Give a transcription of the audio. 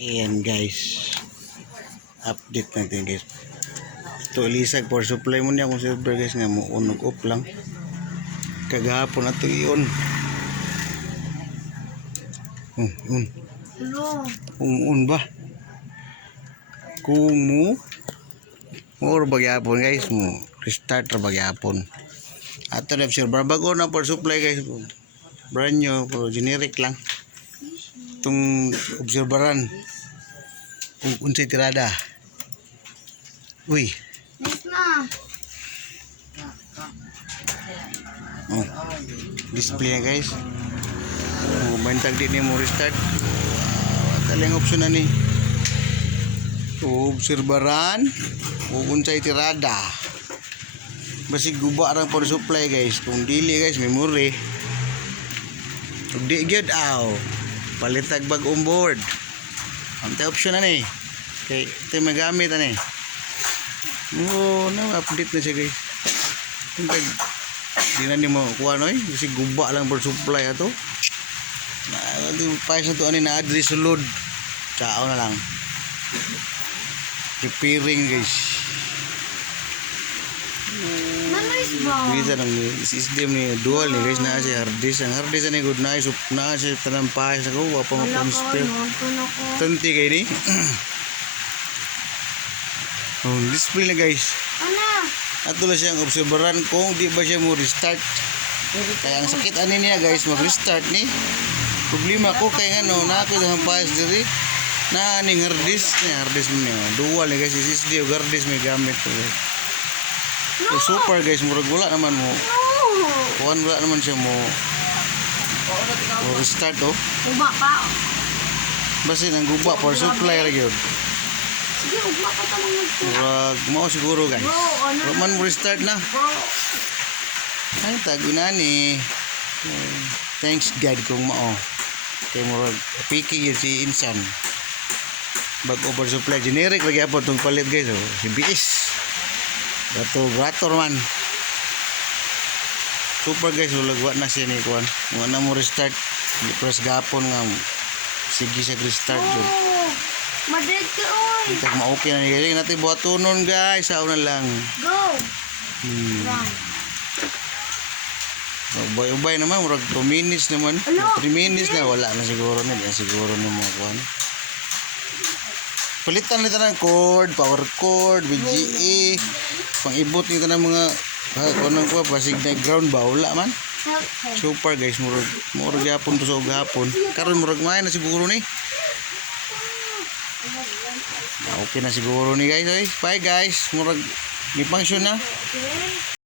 Ayan guys, update natin guys. Ito ilisag power supply mo niya kung silver guys nga mo unog off lang. Kagahapon na ito iyon. Un ba? Kung mo or bagyapon guys mo restart ra bagyapon. Ato na silver bago na power supply guys. Brand new pero generic lang. Itong observeran kung unsay tirada. Uy. Nice na. Oh, display na guys. Oh, bantag din ni mo restart. Talang option na ni. Observeran kung unsay tirada. Basig guba ra power supply guys. Kung dili guys memory. Ug di gyud aw. Palitag bag on board. Ang option na ni. Kay ito magamit ani. Oh, na-update na siya guys. Tungkag di na mo kuha no kasi guba lang power supply ato. Na payas na to ani na address sulod. Ciao na lang. Repairing guys. Manis ba? Bisa nang system ni dual ni guys na si hard disk. Ang hard disk ni good na sup na si tanang payas ako wa pa mo spare. Tanti kay ni. Oh, display na guys. Ana. Ato lang siyang observeran kung di ba siya mo restart. Kaya ang sakit ani niya guys mag-restart ni. Problema ko kay ano na ako dahang payas diri. Na ning hard disk mo niya. Dual ni guys SSD o hard disk may gamit ko guys. So, super guys murag wala naman mo. Kuan wala naman siya mo. Restart oh. Uba pa. Basta nang guba power supply ra gyud. Sige, ugma pa ta mga ito. Murag mao siguro guys. Wala man mo restart na. Ay tago na ni. Thanks God kung mao. Kay murag piki yun si Insan. Bag oversupply generic lagi apo tong palit guys oh. Si BS. Gator man. Super guys ulagwa na siya ni kuan. Wala mo restart. Di press gapon nga sige sa restart jud. Madrid ka oy. Kita ma-okay na ni guys. Natin buhat tunon guys. Sao na lang. Go. Run. Ubay naman. Murag 2 minutes naman. 3 minutes na. Wala na siguro na. Yan siguro na mga kuhan. Palitan nito ng cord. Power cord. VGA. Pang-ibot nito ng mga kunang kuha. Pasig na ground ba? Wala man. Super guys. Murag gapon to sa gapon. Karon murag main na siguro ni. Okay na siguro ni guys. Bye guys. Murag ni function na.